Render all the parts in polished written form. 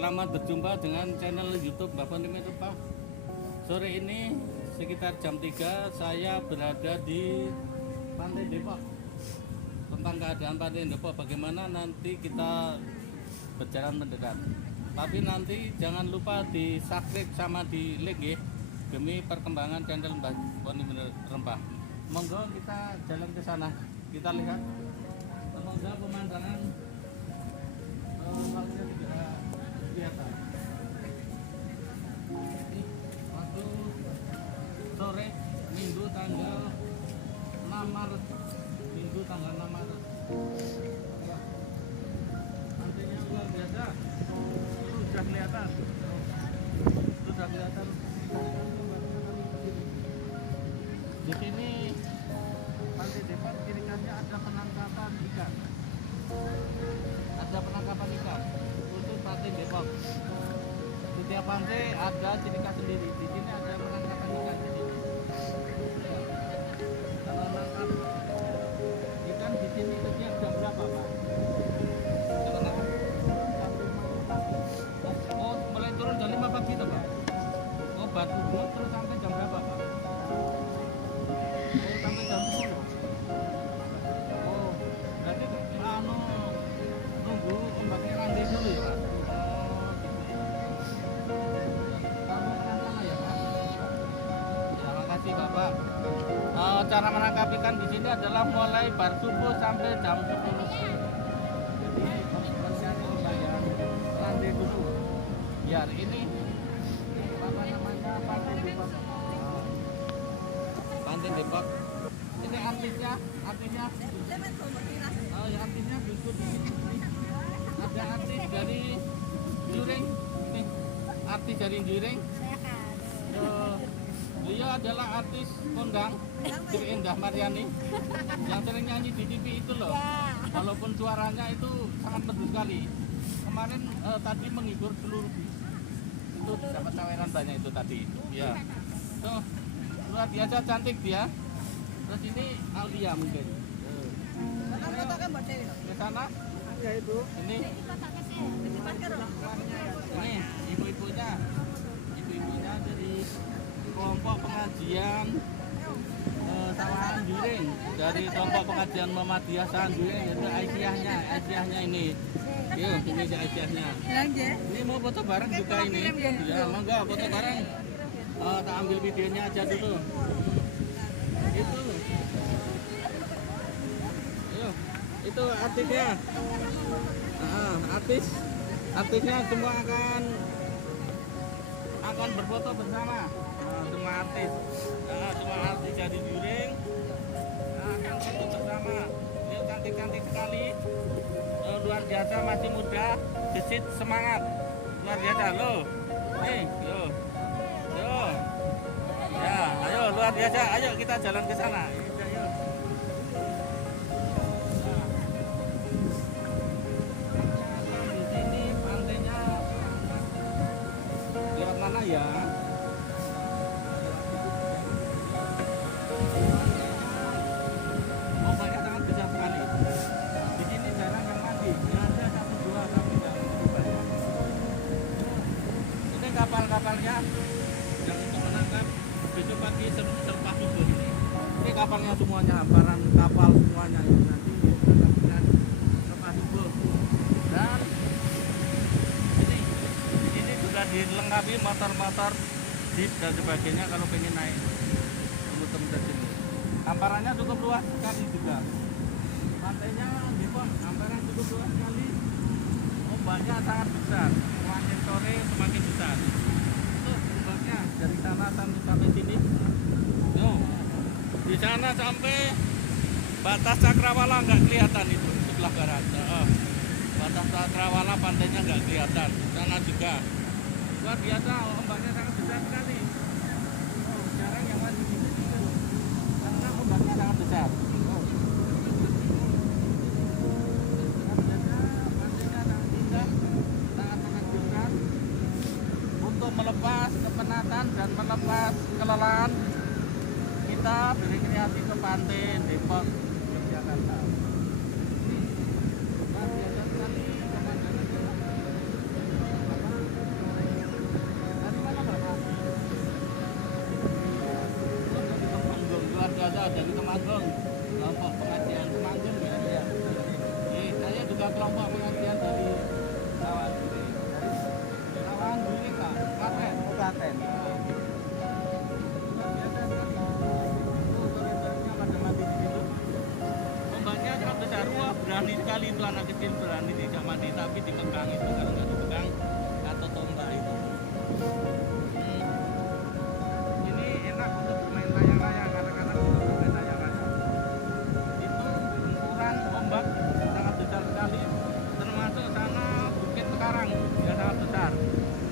Selamat berjumpa dengan channel YouTube Bapak Nimet Rempah. Sore ini sekitar jam 3 saya berada di Pantai Depok. Tentang keadaan Pantai Depok bagaimana nanti kita berjalan mendekat. Tapi nanti jangan lupa di subscribe sama di like ya, demi perkembangan channel Bapak Nimet Rempah. Monggo kita jalan ke sana. Kita lihat semoga pemandangan waktunya tidak kelihatan. Ini waktu sore Minggu tanggal 6 Maret. Minggu tanggal 6 Maret. Artinya luar biasa. Sudah kelihatan. Sudah kelihatan. Di sini Pantai Depok kiri kanannya ada penangkapan ikan. Ada penangkapan ikan untuk Pantai Depok. Di tiap pantai ada ciri khas sendiri. Di sini ada penangkapan ikan. Jadi kalau nangkap ikan di sini setiap jam berapa, Pak? Kalau nangkap oh, mulai turun jam 5 pagi tuh, Pak. Oh, batu bot terus sampai jam berapa, Pak? Oh, sampai jam 10. Oh, berarti nunggu ombaknya landai dulu ya, Pak. Bapak, cara menangkap ikan di sini adalah mulai bar subuh sampai jam 10. Jadi persiapan bayar landai dulu. Biar ini apa namanya Pantai Depok. Pantai Depok. Ini artisnya. Oh ya, artisnya berikut ini. Ada artis dari Juring. Ini artis dari Juring. Beliau adalah artis kondang, Sri Endah Mariani, yang sering nyanyi di TV itu loh. Walaupun suaranya itu sangat merdu sekali. Kemarin tadi menghibur seluruh itu dapat tawaran banyak itu tadi. Ya, tuh luar biasa cantik dia. Terus ini Alia mungkin. Ke sana ada itu. Ini ibu-ibunya dari kelompok pengajian Sawahan Juring, dari kelompok pengajian Muhammadiyah Sawahan Juring, itu Aisyahnya ini. Yuk, ini si Aisyahnya. Ini mau foto bareng juga ini. Ya, monggo foto bareng. Tak ambil videonya aja dulu. Itu. Yuk, itu artisnya. Artisnya semua akan berfoto bersama. Semua artis jadi Juring akan foto bersama. Ini cantik sekali, luar biasa, masih muda, gesit, semangat, luar biasa loh. Nih, yo, ya, ayo luar biasa, ayo kita jalan ke sana. Di sini pantainya lewat mana ya? Kapalnya yang untuk menangkap besok pagi serba subuh ini. Ini kapalnya semuanya, hamparan kapal semuanya ini nanti menangkap ikan serba subuh. Dan ini sudah dilengkapi motor-motor jeep dan sebagainya kalau pengen naik muter-muter sini. Hamparannya cukup luas sekali juga. Pantainya Depok, hamparan cukup luas sekali. Ombaknya sangat besar. Semakin sore semakin besar. Dari sana sampai sini, di sana sampai batas Cakrawala nggak kelihatan itu sebelah barat. Batas Cakrawala pantainya nggak kelihatan. Sana juga luar biasa, ombaknya sangat besar sekali. Jarang yang masih di sini karena ombaknya sangat besar. Melepas kepenatan dan melepas kelelahan, kita berrekreasi ke Pantai Depok, Yogyakarta. Luar biasa sekali pemandangannya. dari Temanggung, kelompok pengajian Temanggung ya. Iya. Saya juga kelompok pengajian dari Sawan. Sawan ini Kak, Klaten. Klaten. Biasa sekali. Itu koridornya pada mati di situ. Ombaknya sangat besar, wah berani sekali itu anak kecil berani tidak mandi, tapi dipegang itu kalau nggak dipegang atau tombak itu. Ini enak untuk bermain layang-layang, anak-anak bisa bermain layang-layang. Itu ukuran ombak sangat besar sekali, termasuk sana Bukit Sekarang juga sangat besar.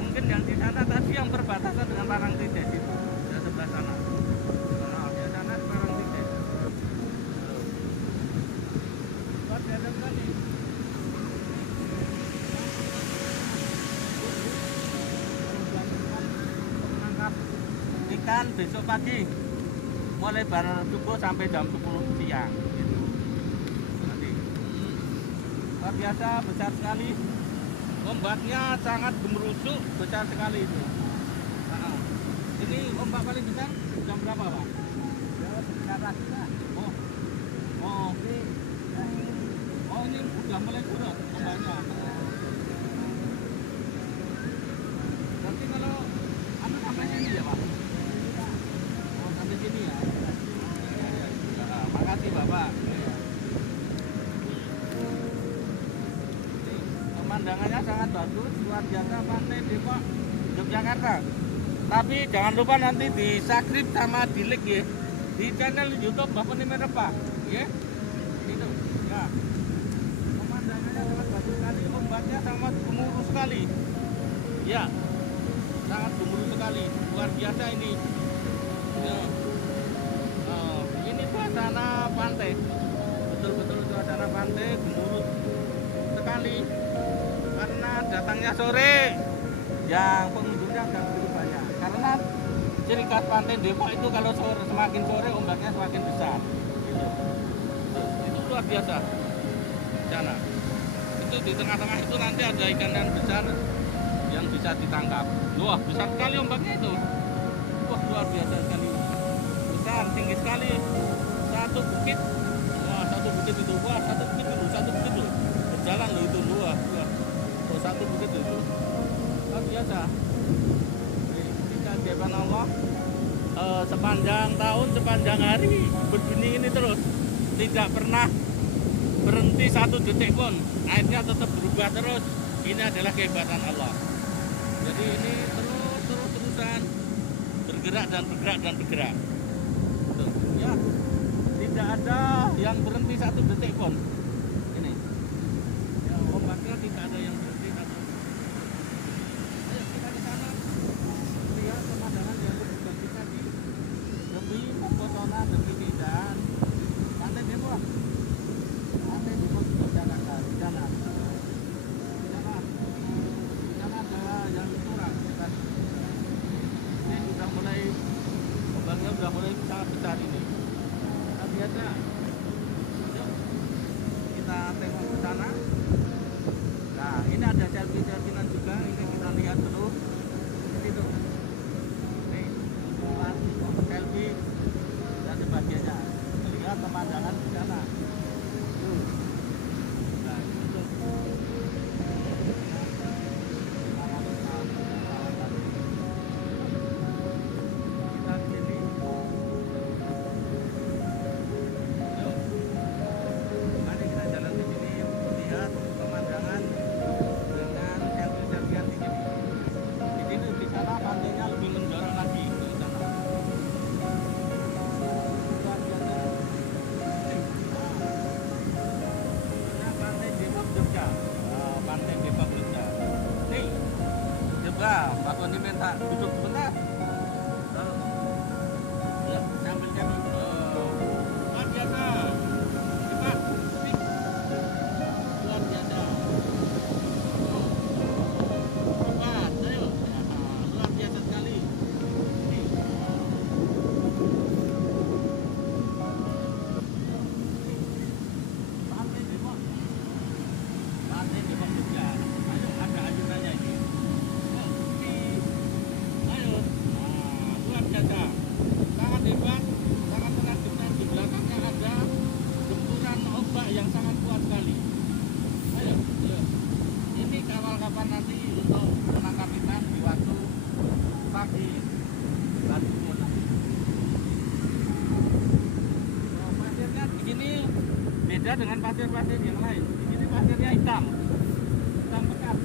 Mungkin yang di sana tadi yang berbatasan dengan Parangtrides itu, di sebelah sana. Nah, di sana Parangtrides. Luar biasa sekali. Menangkap ikan besok pagi mulai bar subuh sampai jam 10 siang gitu. Nanti luar biasa besar sekali, ombaknya sangat gemerusuk besar sekali itu. Nah, ini ombak paling besar jam berapa Pak? Ya, sekitar lagi lah. Oh, oh, oh ini udah mulai surut ombaknya. Berarti kalau anu sampai sini ya Pak? Oh sampai sini ya? Nah, makasih Bapak. Pemandangannya sangat bagus, luar biasa Pantai Depok, Yogyakarta. Tapi jangan lupa nanti di subscribe sama di like ya di channel YouTube Bapak Nimerepa, ya. Itu, ya. Pemandangannya sangat bagus sekali, ombaknya sangat gemuruh sekali. Ya, sangat gemuruh sekali, luar biasa ini. Ya. Ini suasana pantai, betul-betul suasana pantai gemuruh sekali. Karena datangnya sore, yang pengunjungnya nggak begitu banyak. Karena ciri khas Pantai Depok itu kalau sore, semakin sore ombaknya semakin besar. Gitu. Itu luar biasa. Sana. Itu di tengah-tengah itu nanti ada ikan besar yang bisa ditangkap. Wah besar sekali ombaknya itu. Wah luar biasa sekali. Besar, tinggi sekali. Satu bukit. Wah satu bukit itu. Wah satu bukit dulu, satu bukit dulu. Berjalan loh itu luar. Oh satu bukit itu. Luar biasa. Keajaiban Allah, sepanjang tahun, sepanjang hari berbunyi ini terus, tidak pernah berhenti satu detik pun, airnya tetap berubah terus. Ini adalah kehebatan Allah. Jadi ini terus-terusan bergerak dan bergerak dan bergerak. Tuh, ya, tidak ada yang berhenti satu detik pun. Ini, ya, ombaknya tidak ada yang berhenti satu. Ayo kita di sana. Lihat pemandangan yang berbagi tadi demi mempesona, demi keindahan Pantai Depok. Pantai Depok Yogyakarta di sana. Di sana ada yang kurang. Ini sudah mulai ombaknya sudah mulai sangat besar ini. Nah, biasa. Yuk kita tengok ke sana. Nah ini ada selfie-selfiean juga. Ini kita lihat terus. Ini tuh. Selfie dan sebagainya, melihat pemandangan di sana. Nah, itu. Kita di sini. Yuk. Mari kita jalan di sini melihat pemandangan dengan selfie-selfiean di sini. Di sini di sana pantainya lebih menjorok lagi ke sana. Pantai Depok Jogja, Pantai Depok Jogja. Nih, coba Pak Tony minta duduk sebentar. Ya, sambil jalan. Luar biasa. Coba, sih. Luar biasa. Coba, ayo. Luar biasa sekali. Nih. Pantai Depok. Pantai Depok Jogja. Ayo ada ayunannya ini. Oh, ini. Beda dengan pasir-pasir yang lain. Di sini pasirnya hitam. Hitam pekat.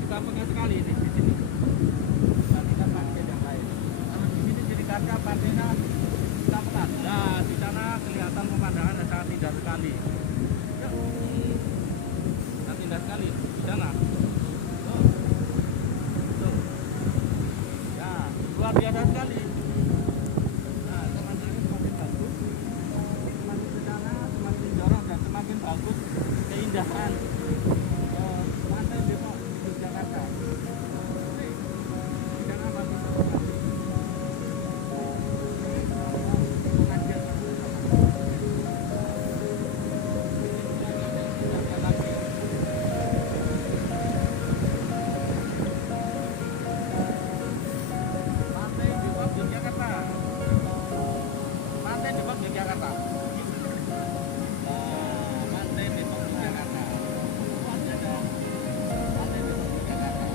Hitam pekat sekali ini di sini. Dibandingkan pasir yang lain. Kalau di sini jadi kaca pasirnya hitam pekat. Nah, di sana kelihatan pemandangan sangat indah sekali. Yuk. Sangat indah sekali di sana. Tuh. Tuh. Nah, luar biasa sekali. Nah, pemandangan semakin bagus. Semakin ke sana, semakin jorok dan semakin bagus keindahan pantai Depok di Jakarta. Ini di sana bagus sekali. Pengajian bersama. Ini lagi. Pantai Depok Yogyakarta. Pantai Depok Yogyakarta. Pantai Depok Yogyakarta. Luar biasa. Pantai Depok Yogyakarta.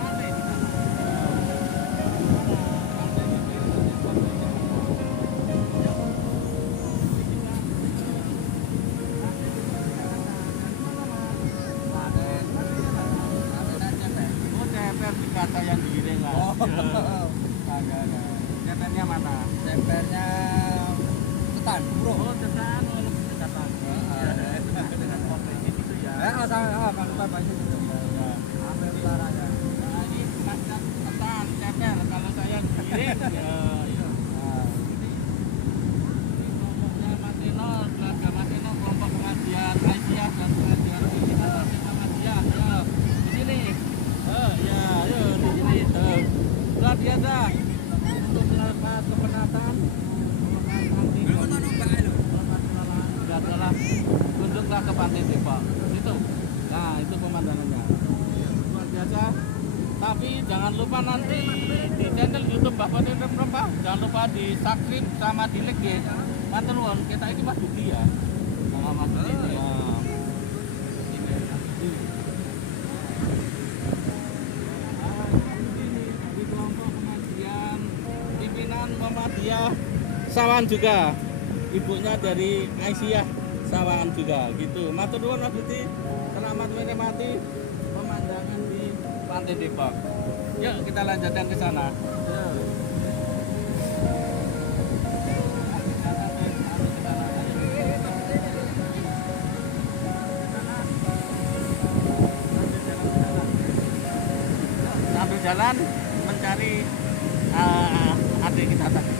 Pantai di sana. Pantai Depok Yogyakarta. Oh, ceper di kaca yang giring lah. Cepernya mana? Tempernya ketan, bro. Oh, cetan, oh, lebih cekatan. Dengan posisi gitu ya. Pantai banyak itu. Ambil utaranya. Nah, ini kaca ketan, ceper. Kalau saya giring, ya, iya. Ini kelompoknya Matino, keluarga Matino, kelompok pengajian Aisyah dan pengajian ini masih pengajian. Ya, di sini. Ya, ayo di sini. Luar biasa. Untuk melakukan kepenatan, nanti tidak salah. Kunjunglah ke Pantai Depok. Itu. Nah, itu pemandangannya. Luar biasa. Tapi jangan lupa nanti di channel YouTube Bapak Tendem Rempah, jangan lupa di subscribe sama di like ya. Matur nuwun, kita ini Mas Budi ya. Sama Mas Budi. Nah, ini Mas Budi. Di kelompok pengajian pimpinan Muhammadiyah Sawan juga. Ibunya dari Aisyah Sawan juga gitu. Matur nuwun Mas Budi. Selamat menikmati pemandangan di Pantai Depok. Yuk kita lanjutkan ke sana. Yuk. Sambil jalan mencari adik kita tadi.